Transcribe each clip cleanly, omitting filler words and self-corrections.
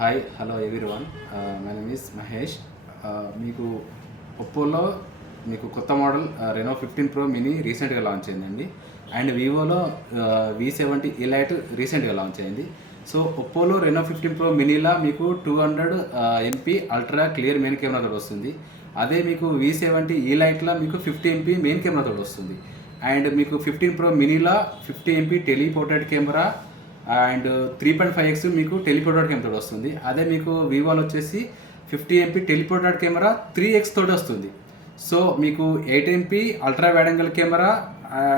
Hi hello everyone. My name is Mahesh. మీకు ఒప్పోలో మీకు కొత్త మోడల్ రెనో 15 ప్రో మినీ రీసెంట్గా లాంచ్ అయిందండి. అండ్ వివోలో V70 ఎలైట్ రీసెంట్గా లాంచ్ అయింది. సో ఒప్పోలో రెనో 15 ప్రో మినీలా మీకు 200 MP అల్ట్రా క్లియర్ మెయిన్ కెమెరాతో వస్తుంది. అదే మీకు V70 ఎలైట్లో మీకు 50 MP మెయిన్ కెమెరాతో వస్తుంది. అండ్ మీకు 15 ప్రో మినీలా 50 MP టెలిపోర్ట్రేట్ కెమెరా అండ్ 3.5x మీకు టెలిపోర్ట్రేట్ కెమెరా వస్తుంది. అదే మీకు వివోలో వచ్చేసి 50 MP టెలిపోర్ట్రేట్ కెమెరా 3x తోటి వస్తుంది. సో మీకు 8 MP ultra wide angle camera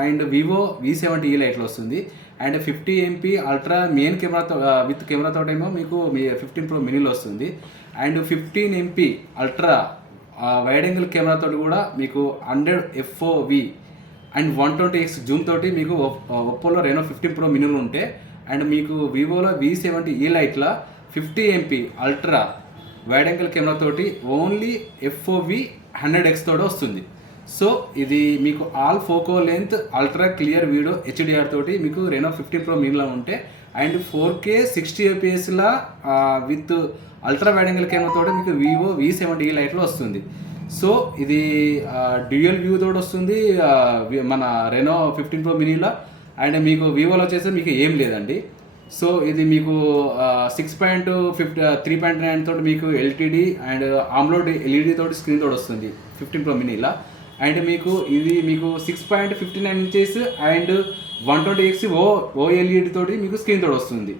and Vivo V70 లైట్లో వస్తుంది. అండ్ 50 MP అల్ట్రా మెయిన్ కెమెరాతో విత్ కెమెరాతో ఏమో మీకు మీ 15 ప్రో మినీలో వస్తుంది. And 15 MP ultra wide angle కెమెరాతో కూడా మీకు 100 FOV అండ్ 120x జూమ్ తోటి మీకు ఒప్పోలో రెనో 15 ప్రో మినీలో ఉంటే, అండ్ మీకు వివోలో V70 లైట్లో 50 MP అల్ట్రా వైడ్ యాంగిల్ కెమెరాతోటి ఓన్లీ FOV 100x తోటి వస్తుంది. సో ఇది మీకు all focal length ultra clear video HDR తోటి మీకు రెనో 15 ప్రో మినీలో ఉంటే, and 4K 60 fps with ultra wide angle కెమెరాతోటి మీకు వివో V70 లైట్లో వస్తుంది. సో ఇది డ్యూయల్ వ్యూ తోటి వస్తుంది మన రెనో 15 ప్రో మినీలో. అండ్ మీకు వివోలో వచ్చేసి మీకు ఏం లేదండి. సో ఇది మీకు 3.9 తోటి మీకు LTD అండ్ ఆమ్లోడ్ LED తోటి స్క్రీన్ తోటి వస్తుంది 15 ప్రో మినీలా. అండ్ మీకు ఇది మీకు 6.59 ఇంచెస్ అండ్ 120x OLED తోటి మీకు స్క్రీన్ తోటి వస్తుంది.